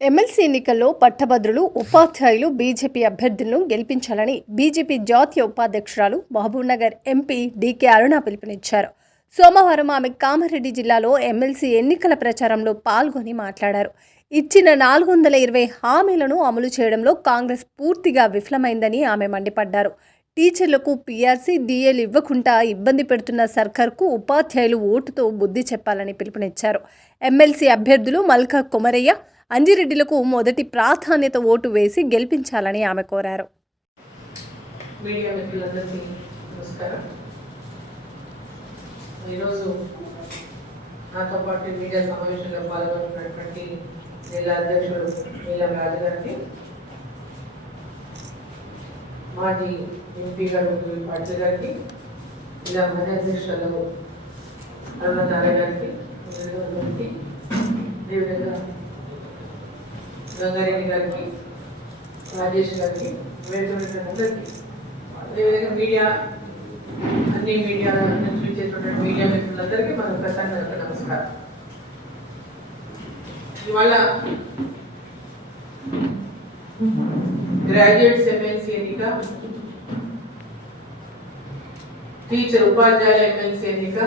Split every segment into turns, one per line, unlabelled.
MLC ఎన్నికల్లో పట్టభద్రులు ఉపాధ్యాయులు BJP అభ్యర్థులను గెలిపించాలని బీజేపీ జాతీయ ఉపాధ్యక్షురాలు మహబూబ్నగర్ ఎంపీ డీకే అరుణ పిలుపునిచ్చారు. సోమవారం ఆమె కామారెడ్డి జిల్లాలో ఎమ్మెల్సీ ఎన్నికల ప్రచారంలో పాల్గొని మాట్లాడారు. ఇచ్చిన నాలుగు వందల ఇరవై హామీలను అమలు చేయడంలో కాంగ్రెస్ పూర్తిగా విఫలమైందని ఆమె మండిపడ్డారు. టీచర్లకు పీఆర్సీ డీఏలు ఇవ్వకుండా ఇబ్బంది పెడుతున్న సర్కార్కు ఉపాధ్యాయులు ఓటుతో బుద్ధి చెప్పాలని పిలుపునిచ్చారు. ఎమ్మెల్సీ అభ్యర్థులు మల్కా కొమరయ్య అంజిరెడ్డిలకు మొదటి ప్రాధాన్యత ఓటు వేసి గెలిపించాలని ఆమె కోరారు.
ఈరోజు నాతో పాటు మీడియా సమావేశంలో పాల్గొంటున్నటువంటి జిల్లా అధ్యక్షుడు నీలం రాజు గారికి మాజీ ఎంపీ గారు పాటి గారికి జిల్లా మాజీ అధ్యక్షులు అరుణారాయణ గారికి గారికి అదేవిధంగా గంగారెడ్డి గారికి రాజేష్ గారికి వేరువేరు అందరికీ అదేవిధంగా మీడియా అన్ని మీడియా నుంచి వచ్చేటువంటి మీడియా మిత్రులందరికీ మన ప్రసన్న నమస్కారం ఇవాళ గ్రాడ్యుయేట్స్ ఎమ్మెల్సీ ఎన్నిక టీచర్ ఉపాధ్యాయుల ఎమ్మెల్సీ ఎన్నిక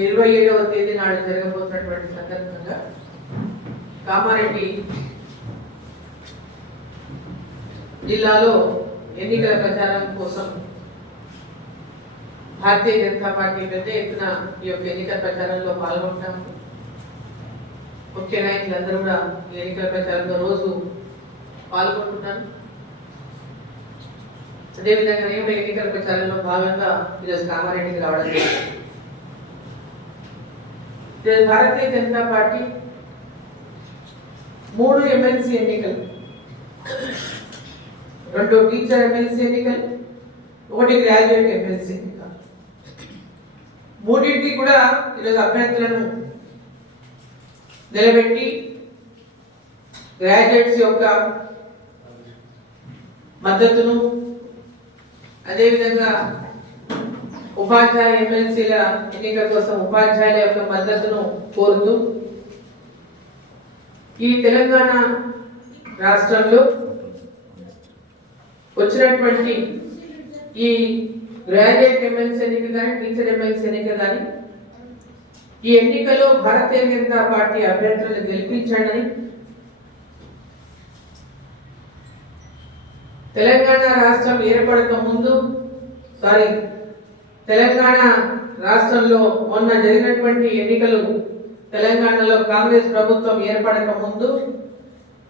ఇరవై ఏడవ తేదీ నాడు జరగబోతున్నటువంటి సందర్భంగా కామారెడ్డి జిల్లాలో ఎన్నికల ప్రచారం కోసం భారతీయ జనతా పార్టీ పెద్ద ఎత్తున ఈ యొక్క ఎన్నికల ప్రచారంలో పాల్గొంటాము ముఖ్య నాయకులందరూ కూడా ఈ ఎన్నికల ప్రచారంలో రోజు పాల్గొంటున్నాను అదేవిధంగా నేను ఎన్నికల ప్రచారంలో భాగంగా ఈరోజు కామారెడ్డికి రావడం జరిగింది. భారతీయ జనతా పార్టీ మూడు ఎమ్మెల్సీ ఎన్నికలు. రెండు టీచర్ ఎమ్మెల్సీ ఎన్నికలు ఒకటి గ్రాడ్యుయేట్ ఎమ్మెల్సీ ఎన్నిక మూడింటికి కూడా ఈరోజు అభ్యర్థులను నిలబెట్టి గ్రాడ్యుయేట్స్ యొక్క మద్దతును అదేవిధంగా ఉపాధ్యాయ ఎమ్మెల్సీల ఎన్నిక కోసం ఉపాధ్యాయుల యొక్క మద్దతును కోరుతూ ఈ తెలంగాణ రాష్ట్రంలో వచ్చినటువంటి ఈ గ్రాడ్యుయేట్ ఎమ్మెల్సీ ఎన్నిక కానీ టీచర్ ఎమ్మెల్సీ ఎన్నిక కానీ ఈ ఎన్నికలో భారతీయ జనతా పార్టీ అభ్యర్థులను గెలిపించండి తెలంగాణ రాష్ట్రం ఏర్పడక ముందు సారీ తెలంగాణ రాష్ట్రంలో మొన్న జరిగినటువంటి ఎన్నికలు తెలంగాణలో కాంగ్రెస్ ప్రభుత్వం ఏర్పడక ముందు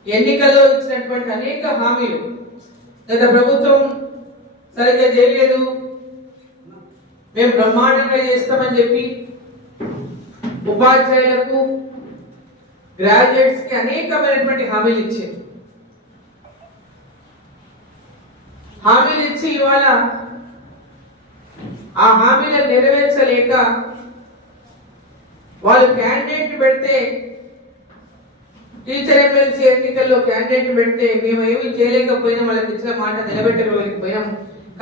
ఎన్నికల్లో ఇచ్చినటువంటి అనేక హామీలు గత ప్రభుత్వం సరిగ్గా చేయలేదు. మేము బ్రహ్మాండంగా చేస్తామని చెప్పి ఉపాధ్యాయులకు గ్రాడ్యుయేట్స్కి అనేకమైనటువంటి హామీలు ఇచ్చింది హామీలు ఇచ్చి ఇవాళ ఆ హామీలను నెరవేర్చలేక వాళ్ళు క్యాండిడేట్ పెడితే టీచర్ ఎమ్మెల్సీ ఎన్నికల్లో క్యాండిడేట్ పెడితే మేము ఏమి చేయలేకపోయినా వాళ్ళకి ఇచ్చిన మాట నిలబెట్టలేకపోయాం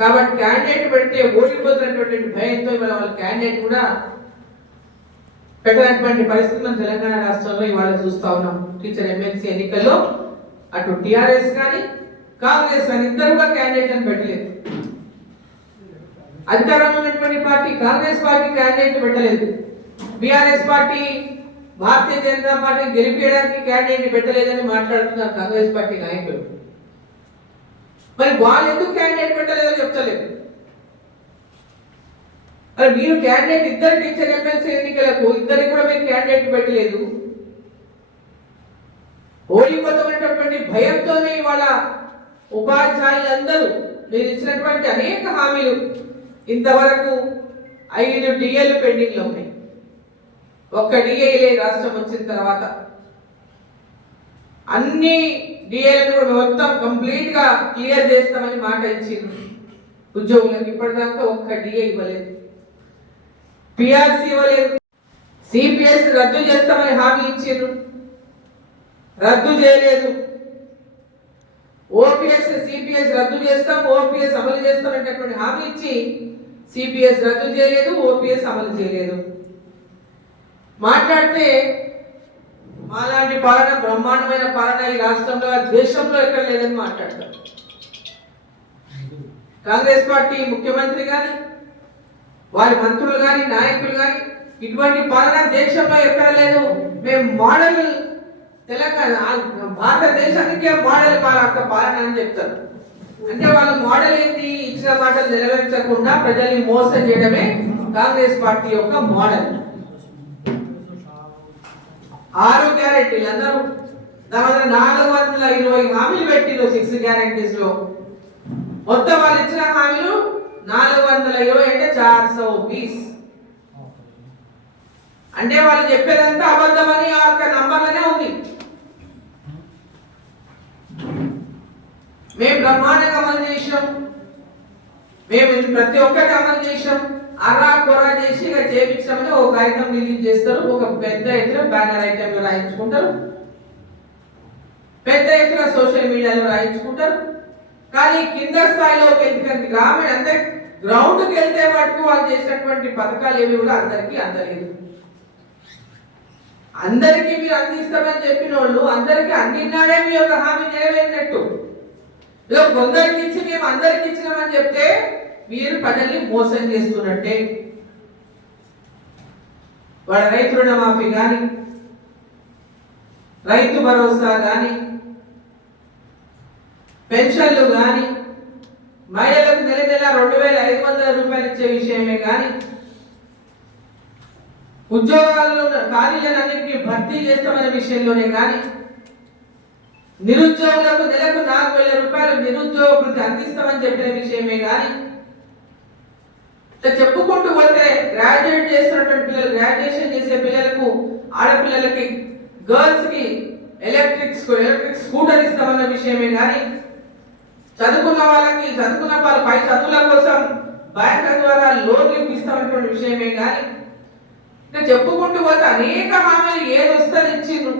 కాబట్టి క్యాండిడేట్ పెడితే ఓడిపోతున్నటువంటి భయంతో ఇవాళ వాళ్ళ క్యాండిడేట్ కూడా పెట్టినటువంటి పరిస్థితులను తెలంగాణ రాష్ట్రంలో ఇవాళ చూస్తా ఉన్నాం. టీచర్ ఎమ్మెల్సీ ఎన్నికల్లో అటు టిఆర్ఎస్ కానీ కాంగ్రెస్ కానీ ఇద్దరు కూడా క్యాండిడేట్ అని పెట్టలేదు. అధికారంలో ఉన్నటువంటి పార్టీ కాంగ్రెస్ పార్టీ క్యాండిడేట్ పెట్టలేదు. BRS party Bharatiya Janata party గెలిపేయడానికి candidate పెట్టలేదని మాట్లాడుతున్నారు కాంగ్రెస్ పార్టీ నాయకులు. మరి వాళ్ళు ఎందుకు క్యాండిడేట్ పెట్టలేదో చెప్తలేదు. మరి మీరు క్యాండిడేట్ ఇద్దరు టీచర్ ఎమ్మెల్సీ ఎన్నికలకు ఇద్దరికి కూడా మీరు క్యాండిడేట్ పెట్టలేదు. ఓడిపోతున్నటువంటి భయంతోనే ఇవాళ ఉపాధ్యాయులందరూ మీరు ఇచ్చినటువంటి అనేక హామీలు ఇంతవరకు ఐదు డిఏలు పెండింగ్లో ఉన్నాయి. ఒక్క డిఏలే రాష్ట్రం వచ్చిన తర్వాత అన్ని డిఏలను కూడా మొత్తం కంప్లీట్గా క్లియర్ చేస్తామని మాట ఇచ్చింది ఉద్యోగులకు ఇప్పటిదాకా ఒక్క డిఏ ఇవ్వలేదు. పిఆర్సీ ఇవ్వలేదు. సిపిఎస్ రద్దు చేస్తామని హామీ ఇచ్చిండ్రు. రద్దు చేయలేదు. ఓపీఎస్ సిపిఎస్ రద్దు చేస్తాం ఓపీఎస్ అమలు చేస్తాం అనేటటువంటి హామీ ఇచ్చి సిపిఎస్ రద్దు చేయలేదు ఓపీఎస్ అమలు చేయలేదు. మాట్లాడితే మాలాంటి పాలన బ్రహ్మాండమైన పాలన ఈ రాష్ట్రంలో దేశంలో ఎక్కడ లేదని మాట్లాడతారు. కాంగ్రెస్ పార్టీ ముఖ్యమంత్రి కానీ వారి మంత్రులు గాని నాయకులు గాని ఇటువంటి పాలన దేశంలో ఎక్కడ లేదు. మేము మోడల్ తెలంగాణ భారతదేశానికే మోడల్ పాలన పాలన అని చెప్తారు. అంటే వాళ్ళ మోడల్ ఏంటి? ఇచ్చిన మాటలు నెరవేర్చకుండా ప్రజల్ని మోసం చేయడమే కాంగ్రెస్ పార్టీ యొక్క మోడల్. ఆరు గ్యారెంటీలు అందరూ. దాని నాలుగు వందల ఇరవై హామీలు పెట్టిరు సిక్స్ గ్యారెంటీస్లో మొత్తం వాళ్ళు ఇచ్చిన హామీలు నాలుగు వందల ఇరవై అంటే చార్ సో బీస్. అంటే వాళ్ళు చెప్పేదంతా అబద్ధమని ఆ యొక్క నంబర్లనే ఉంది. మేము బ్రహ్మాండంగా అమలు చేసాం మేము ప్రతి ఒక్కటి అమలు చేసాం అరా కొరా చేసి ఇక చేపించామని ఒక ఐటమ్ రిలీజ్ చేస్తారు. ఒక పెద్ద ఎత్తున బ్యానర్ ఐటమ్ రాయించుకుంటారు. పెద్ద ఎత్తున సోషల్ మీడియాలో రాయించుకుంటారు. కానీ కింద స్థాయిలో ఎందుకంటే గ్రామీణ అంటే గ్రౌండ్కి వెళ్తే మటుకు వాళ్ళు చేసినటువంటి పథకాలు ఏవి కూడా అందరికీ అందలేదు. అందరికీ మీరు అందిస్తామని చెప్పిన వాళ్ళు అందరికీ అందినాడే మీ యొక్క హామీ నెరవేరినట్టు. ఏదో కొందరికి ఇచ్చి మేము అందరికి ఇచ్చినామని చెప్తే మీరు ప్రజల్ని మోసం చేస్తున్నట్టే. వాళ్ళ రైతు రుణమాఫీ కానీ రైతు భరోసా కానీ పెన్షన్లు కానీ మహిళలకు నెల నెల రెండు వేల ఐదు వందల రూపాయలు ఇచ్చే విషయమే కానీ ఉద్యోగాల్లో ఖాళీలను అన్నింటినీ భర్తీ చేస్తామనే విషయంలోనే కానీ నిరుద్యోగులకు నెలకు నాలుగు వేల రూపాయలు నిరుద్యోగ వృత్తి అందిస్తామని చెప్పిన విషయమే కానీ ఇట్లా చెప్పుకుంటూ పోతే గ్రాడ్యుయేట్ చేస్తున్నటువంటి పిల్లలు గ్రాడ్యుయేషన్ చేసే పిల్లలకు ఆడపిల్లలకి గర్ల్స్కి ఎలక్ట్రిక్ ఎలక్ట్రిక్ స్కూటర్ ఇస్తామన్న విషయమే కానీ చదువుకున్న వాళ్ళకి చదువుకున్న వాళ్ళ పై చదువుల కోసం బ్యాంకుల ద్వారా లోన్లు ఇప్పిస్తామన్నటువంటి విషయమే కానీ ఇంకా చెప్పుకుంటూ పోతే అనేక హామీలు ఏది వస్తుంది ఇచ్చిండ్రు.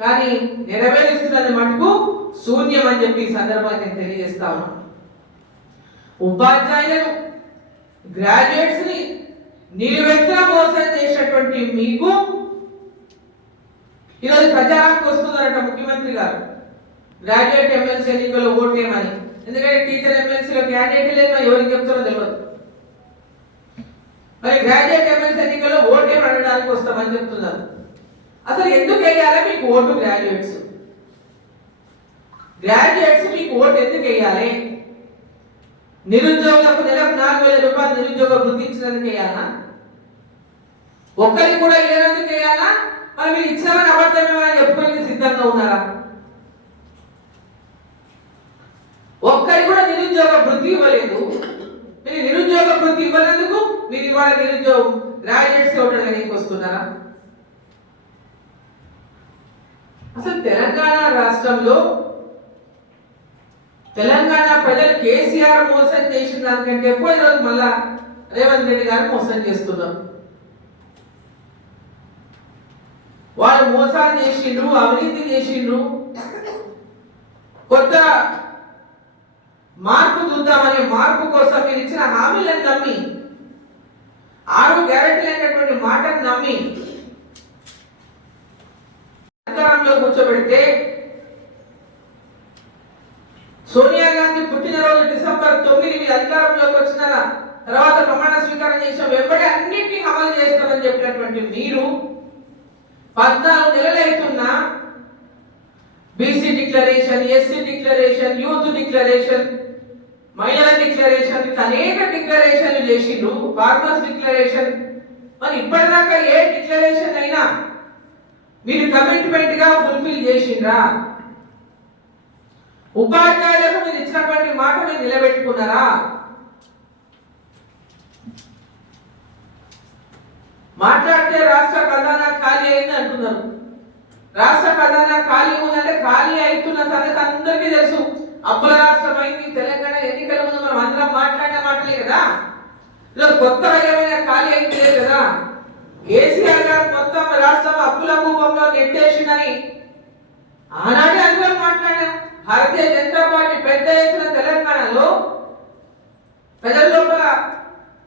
కానీ నెరవేరుస్తున్నది మటుకు శూన్యం అని చెప్పి ఈ సందర్భాన్ని నేను తెలియజేస్తా ఉన్నాను ఉపాధ్యాయులను గ్రాడ్యుయేట్స్ని మోసం చేసినటువంటి మీకు ఈరోజు ప్రచారానికి వస్తున్నారట ముఖ్యమంత్రి గారు. గ్రాడ్యుయేట్ ఎమ్మెల్సీ ఎన్నికల్లో ఓటేమని ఎందుకంటే టీచర్ ఎమ్మెల్సీలో క్యాండిడేట్ లేదు ఎవరికి చెప్తారో తెలియదు మరి గ్రాడ్యుయేట్ ఎమ్మెల్సీ ఎన్నికల్లో ఓటేమని అడగడానికి వస్తామని చెప్తున్నారు. అసలు ఎందుకు వేయాలి? మీకు ఓటు గ్రాడ్యుయేట్స్. గ్రాడ్యుయేట్స్ మీకు ఓటు ఎందుకు వేయాలి? నిరుద్యోగులకు నెలకు నాలుగు వేల రూపాయలు నిరుద్యోగ వృద్ధి ఇచ్చినందుకు వేయాలా? ఒక్కరికి కూడా ఇవ్వనందుకు వేయాలా? మరి మీరు ఇచ్చినవని అబద్ధమేమని చెప్పుకోనికి సిద్ధంగా ఉన్నారా? ఒక్కరి కూడా నిరుద్యోగ వృత్తి ఇవ్వలేదు. మీరు నిరుద్యోగ వృత్తి ఇవ్వనందుకు మీరు ఇవాళ నిరుద్యోగ గ్రాడ్యుయేట్స్ ఉండడానికి వస్తున్నారా? అసలు తెలంగాణ రాష్ట్రంలో తెలంగాణ ప్రజలు కేసీఆర్ మోసం చేసిన దానికంటే ఎక్కువ ఈరోజు మళ్ళా రేవంత్ రెడ్డి గారు మోసం చేస్తున్నారు. వాళ్ళు మోసాలు చేసిండ్రు అవినీతి చేసిండ్రు. కొత్త మార్పు చూద్దామనే మార్పు కోసం మీరు ఇచ్చిన హామీలను నమ్మి ఆరు గ్యారెంటీలు అనేటువంటి మాటను నమ్మి అధికారంలో కూర్చోబెడితే సోనియా గాంధీ పుట్టినరోజు డిసెంబర్ తొమ్మిది మీరు అధికారంలోకి వచ్చిన తర్వాత ప్రమాణ స్వీకారం చేసిన వెంబడి అన్నింటినీ అమలు చేస్తామని చెప్పినటువంటి మీరు పద్నాలుగు నెలలు BC declaration SC declaration youth declaration మహిళల డిక్లరేషన్ అనేక డిక్లరేషన్లు చేసిండ్రు. ఫార్మర్స్ డిక్లరేషన్ మరి ఇప్పటిదాకా ఏ డిక్లరేషన్ అయినా మీరు కమిట్మెంట్గా ఫుల్ఫిల్ చేసిండ్రా. ఉపాధ్యాయులకు మీరు ఇచ్చినటువంటి మాట మీరు నిలబెట్టుకున్నారా? మాట్లాడితే రాష్ట్ర ఖజానా ఖాళీ అయింది అంటున్నారు. రాష్ట్ర ఖజానా ఖాళీ ఉందంటే ఖాళీ అవుతున్న సంగతి అందరికీ తెలుసు. అప్పుల రాష్ట్రం అయింది తెలంగాణ ఎన్నికల ముందు మనం అందరం మాట్లాడిన మాటలే కదా. ఇలా కొత్తగా ఏమైనా ఖాళీ అయితే కదా కేసీఆర్ గారు మొత్తం రాష్ట్రం అప్పుల కూపంలో నెట్టేసిందని ఆనాడే అందరం మాట్లాడాం భారతీయ జనతా పార్టీ పెద్ద ఎత్తున తెలంగాణలో ప్రజల లోపల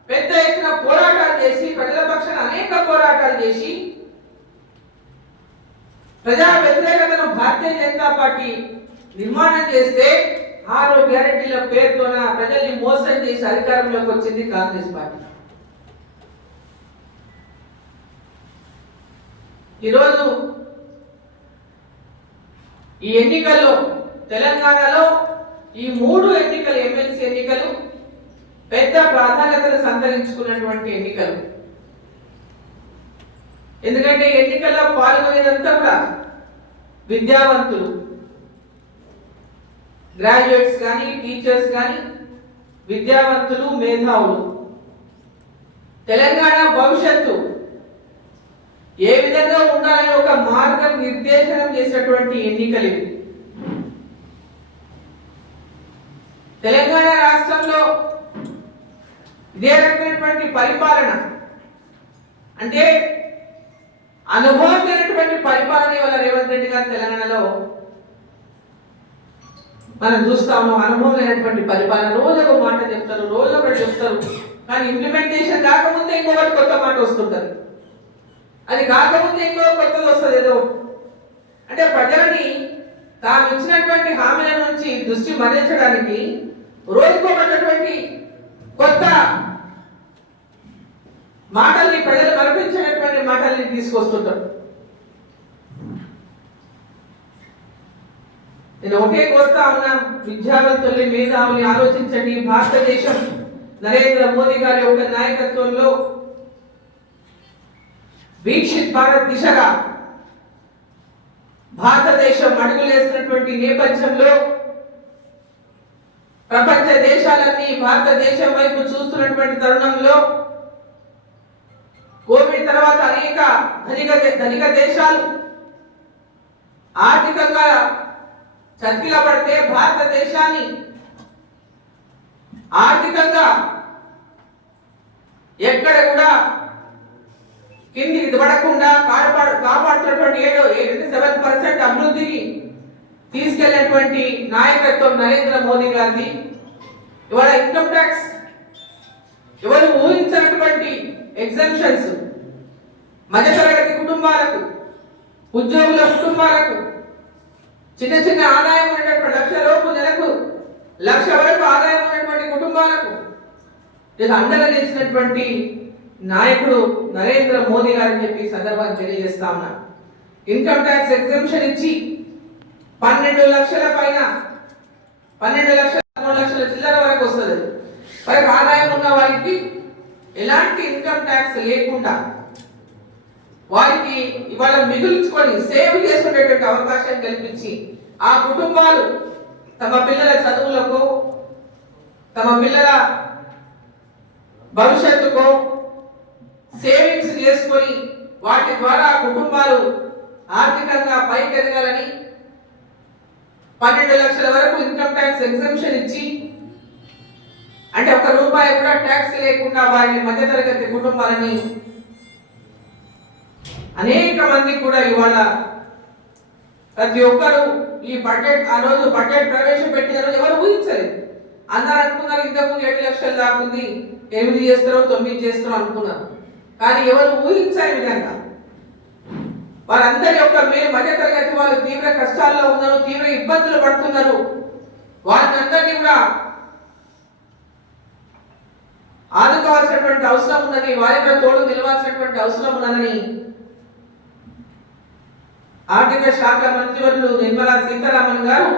పెద్ద ఎత్తున పోరాటాలు చేసి ప్రజల పక్షాన అనేక పోరాటాలు చేసి ప్రజా వ్యతిరేకతను భారతీయ జనతా పార్టీ నిర్మాణం చేస్తే ఆరు గ్యారెంటీల పేరుతోన ప్రజల్ని మోసం చేసి అధికారంలోకి వచ్చింది కాంగ్రెస్ పార్టీ. ఈరోజు ఈ ఎన్నికల్లో తెలంగాణలో ఈ మూడు ఎన్నికలు ఎమ్మెల్సీ ఎన్నికలు పెద్ద ప్రాధాన్యతను సంతరించుకున్నటువంటి ఎన్నికలు. ఎందుకంటే ఎన్నికల్లో పాల్గొనేదంతా కూడా విద్యావంతులు. గ్రాడ్యుయేట్స్ కానీ టీచర్స్ కానీ విద్యావంతులు మేధావులు. తెలంగాణ భవిష్యత్తు ఏ విధంగా ఉండాలని ఒక మార్గం నిర్దేశనం చేసినటువంటి ఎన్నికలు ఇవి. తెలంగాణ రాష్ట్రంలో ఇదే రకమైనటువంటి పరిపాలన. అంటే అనుభవం లేనటువంటి పరిపాలన వల్ల రేవంత్ రెడ్డి గారు తెలంగాణలో మనం చూస్తాము అనుభవం లేనటువంటి పరిపాలన. రోజు ఒక మాట చెప్తారు రోజు ఒకటి చెప్తారు. కానీ ఇంప్లిమెంటేషన్ కాకముందే ఇంకొకటి కొత్త మాట వస్తుంటుంది. అది కాకముందే ఇంకో కొత్తది వస్తుంది ఏదో. అంటే ప్రజలని తాము ఇచ్చినటువంటి హామీల నుంచి దృష్టి మళ్ళించడానికి రోజుకోబడినటువంటి కొత్త మాటల్ని ప్రజలు మరిపించినటువంటి మాటల్ని తీసుకొస్తుంటారు. నేను ఒకే కోరుతా ఉన్నా విద్యావంతుల్ని మేధావుల్ని ఆలోచించండి. భారతదేశం నరేంద్ర మోదీ గారి యొక్క నాయకత్వంలో వీక్షిత్ భారత్ దిశగా భారతదేశం అడుగులేసినటువంటి నేపథ్యంలో ప్రపంచ దేశాలన్నీ భారతదేశం వైపు చూస్తున్నటువంటి తరుణంలో కోవిడ్ తర్వాత అనేక ధనిక ధనిక దేశాలు ఆర్థికంగా చతికిల పడితే భారతదేశాన్ని ఆర్థికంగా ఎక్కడ కూడా కిందికి పడకుండా కాపాడు కాపాడుతున్నటువంటి ఏదో ఏదైతే సెవెన్ పర్సెంట్ అభివృద్ధికి తీసుకెళ్ళినటువంటి నాయకత్వం నరేంద్ర మోదీ గారిది. ఇవాళ ఇన్కమ్ ట్యాక్స్ ఎవరు ఊహించినటువంటి ఎగ్జామ్షన్స్ మధ్యతరగతి కుటుంబాలకు ఉద్యోగుల కుటుంబాలకు చిన్న చిన్న ఆదాయం ఉన్నటువంటి లక్ష లోపు నెలకు లక్ష వరకు ఆదాయం ఉన్నటువంటి కుటుంబాలకు ఇది అండగా నాయకుడు నరేంద్ర మోదీ గారు చెప్పి సందర్భాన్ని తెలియజేస్తా ఉన్నా. ఇన్కమ్ ట్యాక్స్ ఎగ్జామ్షన్ ఇచ్చి పన్నెండు లక్షల పైన పన్నెండు లక్షల మూడు లక్షల చిల్లర వరకు వస్తుంది. మరి ఆదాయం ఉన్న వారికి ఎలాంటి ఇన్కమ్ ట్యాక్స్ లేకుండా వారికి ఇవాళ మిగుల్చుకొని సేవ్ చేసుకునేటువంటి అవకాశం కల్పించి ఆ కుటుంబాలు తమ పిల్లల చదువులకు తమ పిల్లల భవిష్యత్తుకో సేవింగ్స్ చేసుకొని వాటి ద్వారా కుటుంబాలు ఆర్థికంగా పైకెదగాలని పన్నెండు లక్షల వరకు ఇన్కమ్ ట్యాక్స్ ఎగ్జంప్షన్ ఇచ్చి అంటే ఒక రూపాయి కూడా ట్యాక్స్ లేకుండా వారిని మధ్యతరగతి కుటుంబాలని అనేక మంది కూడా ఇవాళ ప్రతి ఒక్కరు ఈ బడ్జెట్ ఆ రోజు బడ్జెట్ ప్రవేశపెట్టిన రోజు ఎవరు ఊహించలేదు. అందరు అనుకున్నారు ఇంతకుముందు ఏడు లక్షలు దాకుంది ఎనిమిది చేస్తారో తొమ్మిది చేస్తారో అనుకున్నారు. కానీ ఎవరు ఊహించని విధంగా వారందరి యొక్క మేలు మధ్యతరగతి వాళ్ళు తీవ్ర కష్టాల్లో ఉన్నారు తీవ్ర ఇబ్బందులు పడుతున్నారు. వారిని అందరినీ కూడా ఆదుకోవాల్సినటువంటి అవసరం ఉందని వారి కూడా తోడు నిలవాల్సినటువంటి అవసరం ఉన్నదని ఆర్థిక శాఖ మంత్రివర్యులు నిర్మలా సీతారామన్ గారు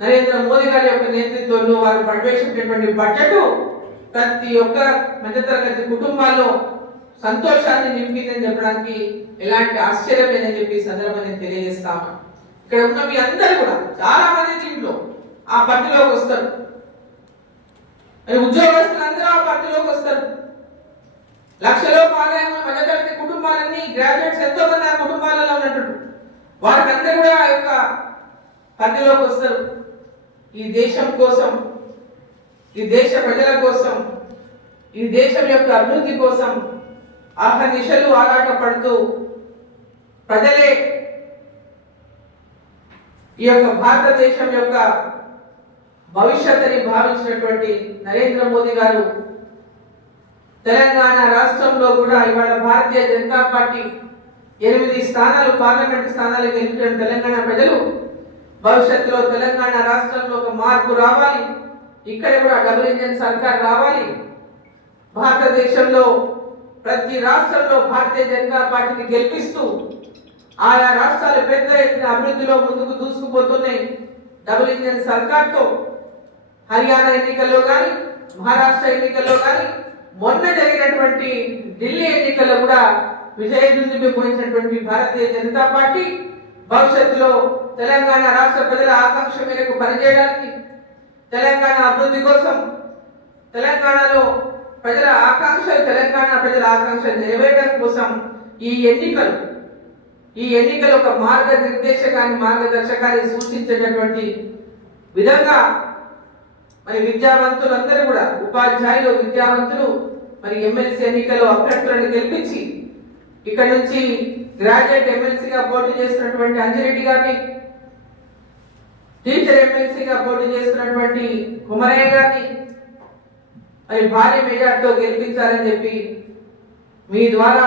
నరేంద్ర మోదీ గారి యొక్క నేతృత్వంలో వారు ప్రవేశించినటువంటి బడ్జెట్ ప్రతి ఒక్క మధ్యతరగతి కుటుంబాల్లో సంతోషాన్ని నింపిందని చెప్పడానికి ఎలాంటి ఆశ్చర్యం లేదని చెప్పి సందర్భాన్ని తెలియజేస్తాము ఇక్కడ ఉన్న మీ అందరూ కూడా చాలా మంది దీంట్లో ఆ పట్టులోకి వస్తారు. మరి ఉద్యోగస్తులందరూ ఆ పట్టులోకి వస్తారు. లక్షలో ఆదాయం మధ్యతరగతి కుటుంబాలన్నీ గ్రాడ్యుయేట్స్ ఎంతో మంది ఆ కుటుంబాలలో ఉన్నట్టు. వారికందరూ కూడా ఆ యొక్క పనిలోకి వస్తారు. ఈ దేశం కోసం ఈ దేశ ప్రజల కోసం ఈ దేశం యొక్క అభివృద్ధి కోసం ఆహర్నిశలు ఆరాట పడుతూ ప్రజలే ఈ యొక్క భారతదేశం యొక్క భవిష్యత్తుని భావించినటువంటి నరేంద్ర మోదీ గారు తెలంగాణ రాష్ట్రంలో కూడా ఇవాళ భారతీయ జనతా పార్టీ ఎనిమిది స్థానాలు పార్లమెంట్ స్థానాలు గెలిచిన తెలంగాణ ప్రజలు భవిష్యత్తులో తెలంగాణ రాష్ట్రంలో ఒక మార్పు రావాలి. ఇక్కడ కూడా డబుల్ ఇంజన్ సర్కార్ రావాలి. భారతదేశంలో ప్రతి రాష్ట్రంలో భారతీయ జనతా పార్టీని గెలిపిస్తూ ఆయా రాష్ట్రాలు పెద్ద ఎత్తున అభివృద్ధిలో ముందుకు దూసుకుపోతున్నాయి. డబుల్ ఇంజన్ సర్కార్తో హర్యానా ఎన్నికల్లో కానీ మహారాష్ట్ర ఎన్నికల్లో కానీ మొన్న జరిగినటువంటి ఢిల్లీ ఎన్నికల్లో కూడా విజయదుందుకు పోయినటువంటి భారతీయ జనతా పార్టీ భవిష్యత్తులో తెలంగాణ రాష్ట్ర ప్రజల ఆకాంక్ష మేరకు పనిచేయడానికి తెలంగాణ అభివృద్ధి కోసం తెలంగాణలో ప్రజల ఆకాంక్ష తెలంగాణ ప్రజల ఆకాంక్ష నెరవేరడం కోసం ఈ ఎన్నికలు ఈ ఎన్నికలు ఒక మార్గనిర్దేశకాన్ని మార్గదర్శకాన్ని సూచించేటటువంటి విధంగా మరి విద్యావంతులందరూ కూడా ఉపాధ్యాయులు విద్యావంతులు మరి ఎమ్మెల్సీ ఎన్నికల్లో అభ్యర్థులను గెలిపించి ఇక్కడ నుంచి గ్రాడ్యుయేట్ ఎమ్మెల్సీగా పోటీ చేస్తున్నటువంటి అంజిరెడ్డి గారిని టీచర్ ఎమ్మెల్సీగా పోటీ చేస్తున్నటువంటి కుమరయ్య గారిని అవి భారీ మెజార్టీతో గెలిపించాలని చెప్పి మీ ద్వారా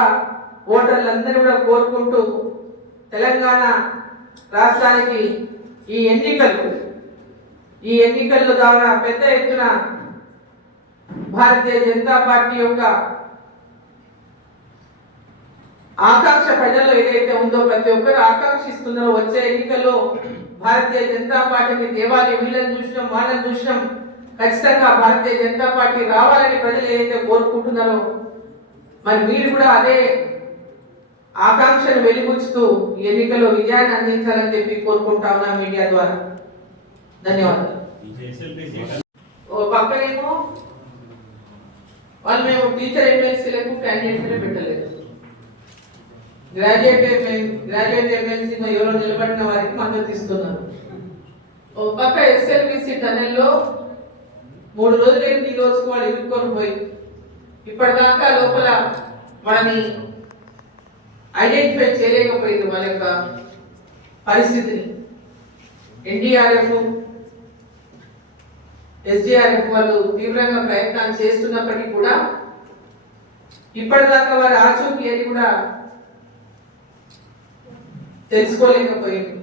ఓటర్లందరూ కూడా కోరుకుంటూ తెలంగాణ రాష్ట్రానికి ఈ ఎన్నికలు ఈ ఎన్నికల ద్వారా పెద్ద ఎత్తున భారతీయ జనతా పార్టీ యొక్క ఆకాంక్ష ప్రజల్లో ఏదైతే ఉందో ప్రతి ఒక్కరు ఆకాంక్షిస్తున్నారో వచ్చే ఎన్నికల్లో భారతీయ జనతా పార్టీని దేవాలయ వీళ్ళని చూసినాం వాళ్ళని చూసినాం ఖచ్చితంగా భారతీయ జనతా పార్టీ రావాలని ప్రజలు ఏదైతే కోరుకుంటున్నారో మరి మీరు కూడా అదే ఆకాంక్షను వెలిబుచ్చుతూ ఎన్నికల్లో విజయాన్ని అందించాలని చెప్పి కోరుకుంటా ఉన్నా మీడియా ద్వారా. ధన్యవాదాలు. ఓ పక్కనేమో వాళ్ళు మేము టీచర్ ఎమ్మెల్సీలకు క్యాండిడేట్స్ పెట్టలేదు. గ్రాడ్యుయేట్ గ్రాడ్యుయేట్ ఎమ్మెల్సీ ఎవరో నిలబడిన వారికి మద్దతు ఇస్తున్నారు. ఓ పక్క ఎస్ఎల్బిసి టనెల్లో మూడు రోజులైంది ఈ రోజుకు వాళ్ళు ఇరుక్కొని పోయి? ఇప్పటిదాకా లోపల మనని ఐడెంటిఫై చేయలేకపోయింది వాళ్ళ యొక్క పరిస్థితిని. ఎన్డీఆర్ఎఫ్ ఎస్డిఆర్ఎఫ్ వాళ్ళు తీవ్రంగా ప్రయత్నాలు చేస్తున్నప్పటికీ కూడా ఇప్పటిదాకా వారి ఆచూకీ అని కూడా తెలుసుకోలేకపోయింది.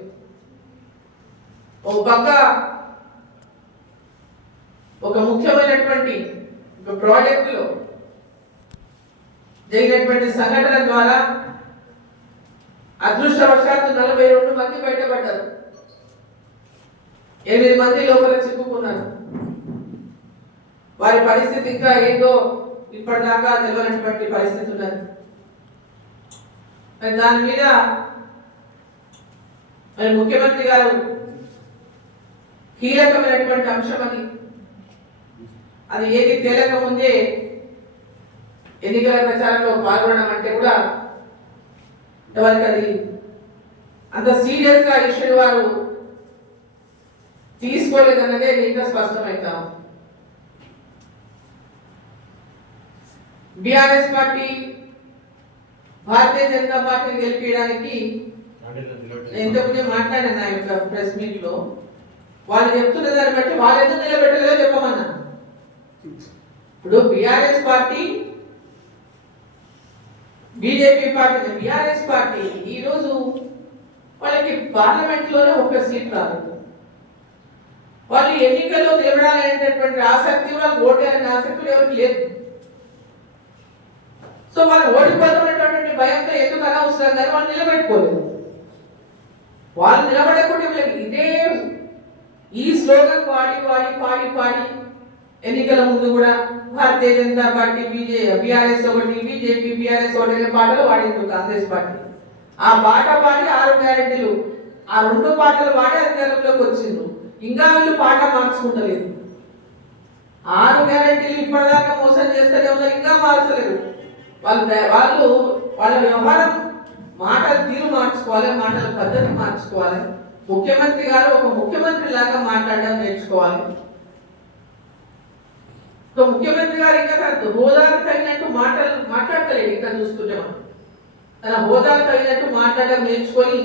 ఒక పక్క ఒక ముఖ్యమైనటువంటి ఒక ప్రాజెక్టులో జరిగినటువంటి సంఘటన ద్వారా అదృష్టవశాత్తు నలభై రెండు మంది బయటపడ్డారు. ఎనిమిది మంది లోపల చిక్కుకున్నారు. వారి పరిస్థితి ఇంకా ఏదో ఇప్పటిదాకా తెలియనటువంటి పరిస్థితి ఉన్నది. మరి దాని మీద మరి ముఖ్యమంత్రి గారు కీలకమైనటువంటి అంశం అది. అది ఏది తేలక ముందే ఎన్నికల ప్రచారంలో పాల్గొనడం అంటే కూడా ఎవరికి అది అంత సీరియస్గా ఇష్యూ వారు తీసుకోలేదన్నదే ఇంకా స్పష్టమవుతాం బీఆర్ఎస్ పార్టీ భారతీయ జనతా పార్టీని గెలిపించడానికి ఎంతకునే మాట్లాడాను నా యొక్క ప్రెస్ మీట్లో వాళ్ళు చెప్తున్న దాన్ని బట్టి వాళ్ళు ఎందుకు నిలబెట్టలేదో చెప్పమన్నా. ఇప్పుడు BRS party BJP party BRS party ఈ రోజు వాళ్ళకి పార్లమెంట్లోనే ఒక సీట్ రాలేదు. వాళ్ళు ఎన్నికల్లో నిలబడాలనేటటువంటి ఆసక్తి వాళ్ళు ఓటేయాలనే ఆసక్తి కూడా ఎవరికి లేదు. సో వాళ్ళు ఓడిపోతున్నటువంటి భయంతో ఎందుకు అనవసరం కానీ వాళ్ళు నిలబెట్టుకోలేదు. వాళ్ళు నిలబడకుండా వీళ్ళకి ఇదే ఈ స్లోగన్ వాడి వాడి పాడి పాడి ఎన్నికల ముందు కూడా Bharatiya Janata party BJ BRS ఒకటి బీజేపీ బీఆర్ఎస్ ఒకటి అనే పాటలు వాడింది కాంగ్రెస్ పార్టీ. ఆ పాట పాడి ఆరు గ్యారెంటీలు ఆ రెండు పాటలు వాడి అధికారంలోకి వచ్చిండ్రు. ఇంకా వీళ్ళు పాట మార్చుకుంటలేదు. ఆరు గ్యారెంటీలు ఇప్పటిదాకా మోసం చేస్తూనే ఉన్నారు ఇంకా మార్చలేదు. వాళ్ళు వాళ్ళు వాళ్ళ వ్యవహారం మాటల తీరు మార్చుకోవాలి మాటల పద్ధతి మార్చుకోవాలి. ముఖ్యమంత్రి గారు ఒక ముఖ్యమంత్రి లాగా మాట్లాడడం నేర్చుకోవాలి. సో ముఖ్యమంత్రి గారు ఇంకా హోదాకు తగినట్టు మాటలు మాట్లాడతలేదు ఇక్కడ చూసుకుంటే మనం. తన హోదాకు తగినట్టు మాట్లాడడం నేర్చుకొని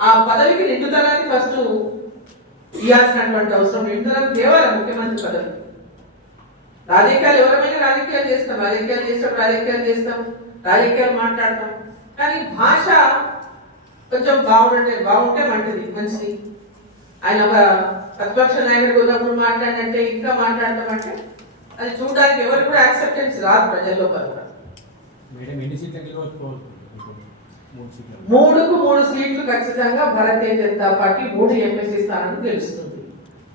ఆ పదవికి నిండుతనాన్ని ఫస్ట్ ఇవ్వాల్సినటువంటి అవసరం నిండుతనం తేవాలి ముఖ్యమంత్రి పదవి? రాజకీయాలు ఎవరమైనా రాజకీయాలు చేస్తాం. రాజకీయాలు చేస్తాం రాజకీయాలు చేస్తాం రాజకీయాలు మాట్లాడతాం. కానీ భాష కొంచెం బాగుంటే బాగుంటే మంచిది మంచిది. ఆయన ఒక ప్రతిపక్ష నాయకుడు ఉన్నప్పుడు మాట్లాడినట్టే ఇంకా మాట్లాడతామంటే అది చూడడానికి ఎవరు కూడా యాక్సెప్టెన్స్ రాదు ప్రజల్లో కూడా.
మేడం ఎన్ని సీట్ల గెలవచ్చు మూడు సీట్లు
మూడుకు మూడు సీట్లు ఖచ్చితంగా భారతీయ జనతా పార్టీ మూడు ఎంపీసీ స్థానాన్ని గెలుస్తుంది.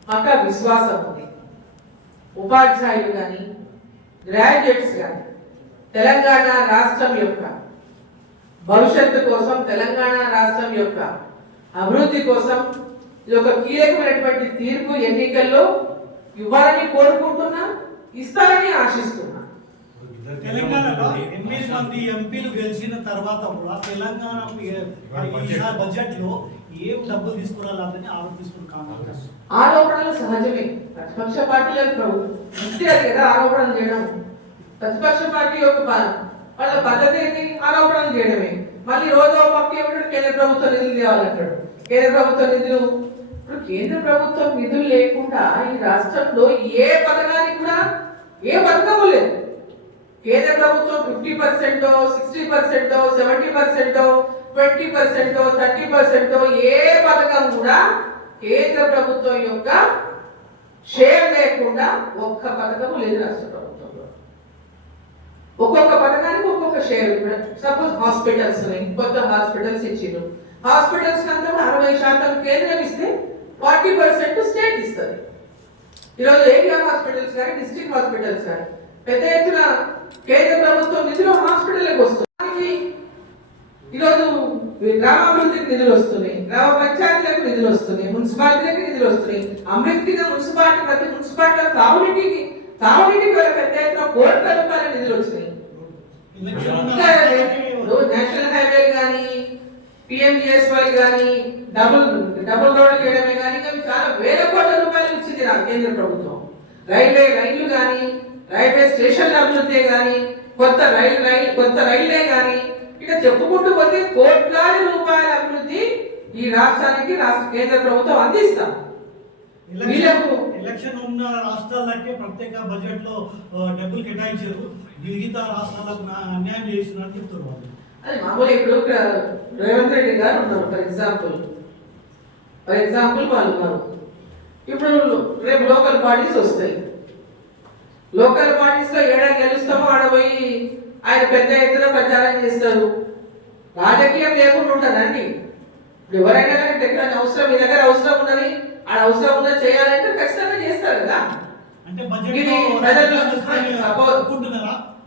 మాకు విశ్వాసం ఉంది. ఉపాధ్యాయులు కానీ గ్రాడ్యుయేట్స్ కానీ తెలంగాణ రాష్ట్రం యొక్క భవిష్యత్తు కోసం తెలంగాణ రాష్ట్రం యొక్క అభివృద్ధి కోసం ఇది ఒక కీలకమైనటువంటి తీర్పు ఎన్నికల్లో ఇవ్వాలని కోరుకుంటున్నా. ఇస్తారని ఆశిస్తున్నా.
తెలంగాణలో ఎనిమిది మంది ఎంపీలు గెలిచిన తర్వాత కూడా తెలంగాణ ఈసారి బడ్జెట్లో ఏం డబ్బులు తీసుకురాలని ఆలోచిస్తుంది కాంగ్రెస్
ఆరోపణలు సహజమే. ప్రతిపక్ష అంతే అది కదా ఆరోపణలు చేయడం. ప్రతిపక్ష పార్టీ యొక్క ప- వాళ్ళ పద్ధతి ఏంటి? ఆరోపణలు చేయడమే. మళ్ళీ రోజు పక్క ఏమంటాడు కేంద్ర ప్రభుత్వం నిధులు తేవాలంటాడు. కేంద్ర ప్రభుత్వ నిధులు ఇప్పుడు కేంద్ర ప్రభుత్వం నిధులు లేకుండా ఈ రాష్ట్రంలో ఏ పథకానికి కూడా ఏ పథకము లేదు. కేంద్ర ప్రభుత్వం fifty percent sixty percent seventy percent twenty percent thirty percent ఏ పథకం కూడా కేంద్ర ప్రభుత్వం యొక్క షేర్ లేకుండా ఒక్క పథకము లేదు రాష్ట్ర ప్రభుత్వంలో. ఒక్కొక్క పథకానికి ఒక్కొక్క షేర్. సపోజ్ హాస్పిటల్స్ ఉన్నాయి కొత్త హాస్పిటల్స్ ఇచ్చిండ్రు హాస్పిటల్స్ అంతా అరవై శాతం కేంద్రం ఇస్తే ఫార్టీ పర్సెంట్ స్టేట్ ఇస్తుంది. ఈరోజు ఏరియా హాస్పిటల్స్ కానీ డిస్ట్రిక్ట్ హాస్పిటల్స్ కానీ. పెద్ద ఎత్తున కేంద్ర ప్రభుత్వం నిధులు హాస్పిటల్కి వస్తుంది ఈరోజు గ్రామాభివృద్ధికి నిధులు వస్తున్నాయి. గ్రామ పంచాయతీలకు నిధులు వస్తున్నాయి. మున్సిపాలిటీలకు నిధులు వస్తున్నాయి. అమృతిగా మున్సిపాలిటీ ప్రతి మున్సిపాలిటీలో తాగునీటికి తాగునీటికి కూడా పెద్ద ఎత్తున కోట్ల రూపాయల నిధులు వచ్చినాయి. నేషనల్ హైవే కానీ పిఎంజిఎస్వై కానీ డబుల్ డబుల్ రోడ్లు చేయడమే కానీ ఇంకా చాలా వేల కోట్ల రూపాయలు ఇచ్చింది నా కేంద్ర ప్రభుత్వం. రైల్వే రైళ్ళు కానీ రైల్వే స్టేషన్ల అభివృద్ధి కానీ కొత్త రైలు రైలు కొత్త రైళ్ళే కానీ ఇక చెప్పుకుంటూ పోతే కోట్లాది రూపాయల అభివృద్ధి ఈ రాష్ట్రానికి రాష్ట్ర కేంద్ర ప్రభుత్వం అందిస్తాం.
ఎలక్షన్
వీళ్ళకు-
ఎలక్షన్ ఉన్న రాష్ట్రాలకే ప్రత్యేక బడ్జెట్లో డబ్బులు కేటాయించారు. మిగతా రాష్ట్రాలకు అన్యాయం చేస్తున్నారు చెప్తారు
అది మామూలు ఇప్పుడు రేవంత్ రెడ్డి గారు ఉన్నారు ఫర్ ఎగ్జాంపుల్. ఫర్ ఎగ్జాంపుల్ వాళ్ళు ఉన్నారు. ఇప్పుడు రేపు లోకల్ బాడీస్ వస్తాయి. లోకల్ బాడీస్లో ఏడా గెలుస్తామో ఆడ పోయి ఆయన పెద్ద ఎత్తున ప్రచారం చేస్తారు. రాజకీయం లేకుండా ఉంటుందండి. ఇప్పుడు ఎవరైనా కానీ దగ్గర అవసరం మీ దగ్గర అవసరం ఉన్నది ఆడ అవసరం ఉన్నది చేయాలంటే ఖచ్చితంగా చేస్తారు కదా.
అంటే
ఇది ప్రజలు-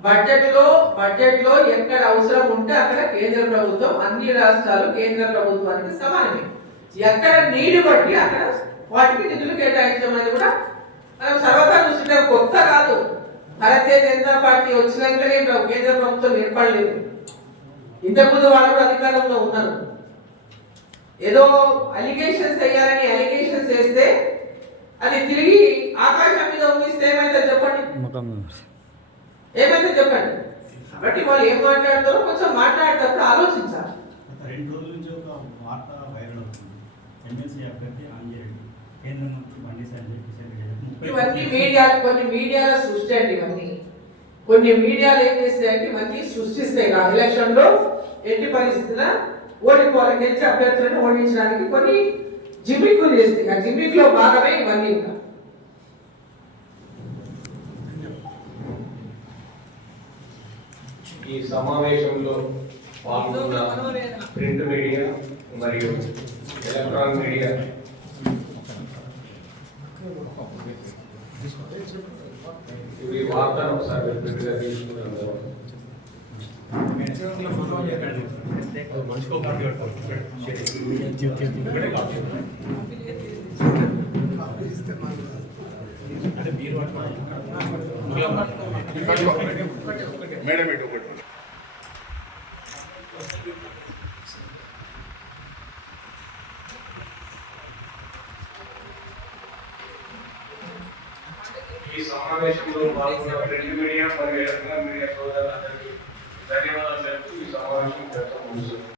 బడ్జెట్లో బడ్జెట్లో బడ్జెట్లో బడ్జెట్లో ఎక్కడ అవసరం ఉంటే అక్కడ కేంద్ర ప్రభుత్వం అన్ని రాష్ట్రాలు కేంద్ర ప్రభుత్వానికి సమానమే. ఎక్కడ నీడు బట్టి అక్కడ వాటికి నిధులు కేటాయించడం అనేది కూడా మనం సర్వతా చూస్తుంటే కొత్త కాదు. భారతీయ జనతా పార్టీ వచ్చినాకనే కేంద్ర ప్రభుత్వం ఏర్పడలేదు. ఇంతకుముందు వాళ్ళు కూడా అధికారంలో ఉన్నారు. ఏదో అలిగేషన్స్ వేయాలని అలిగేషన్స్ వేస్తే అది తిరిగి ఆకాశం మీద ఊహిస్తే ఏమైతే చెప్పండి? ఏమైతే చెప్పండి? కాబట్టి వాళ్ళు ఏం మాట్లాడతారో కొంచెం మాట్లాడేటప్పుడు ఆలోచించాలి.
రెండు రోజుల నుంచి ఒక వార్త వైరల్ అవుతుంది. ఎమ్మెల్సీ అభ్యర్థి అంజరెడ్డి కేంద్ర మంత్రి బండి సంజయ్ కిషన్
ఇవన్నీ మీడియా కొన్ని మీడియాలో సృష్టి అండి ఇవన్నీ. కొన్ని మీడియాలు ఏం చేస్తాయంటే ఇవన్నీ సృష్టిస్తాయి ఆ ఎలక్షన్లో ఎట్టి పరిస్థితుల ఓడిపోవాలి గెలిచి అభ్యర్థులను ఓడించడానికి కొన్ని జిమ్మిక్కులు చేస్తాయి. ఆ జిమ్మిక్లో భాగమే ఇవన్నీ ఇంకా
ఈ సమావేశంలో పాల్గొన్న ప్రింట్ మీడియా మరియు ఎలక్ట్రానిక్ మీడియా. ఇవి వార్తను ఒకసారి ప్రింట్గా తీసుకున్నాను
మంచిగా పార్టీ అంటే మీరు
మేడం ఇటు ఒకటి
ఈ సమావేశంలో పాల్గొన్న ప్రింట్ మీడియా మరియు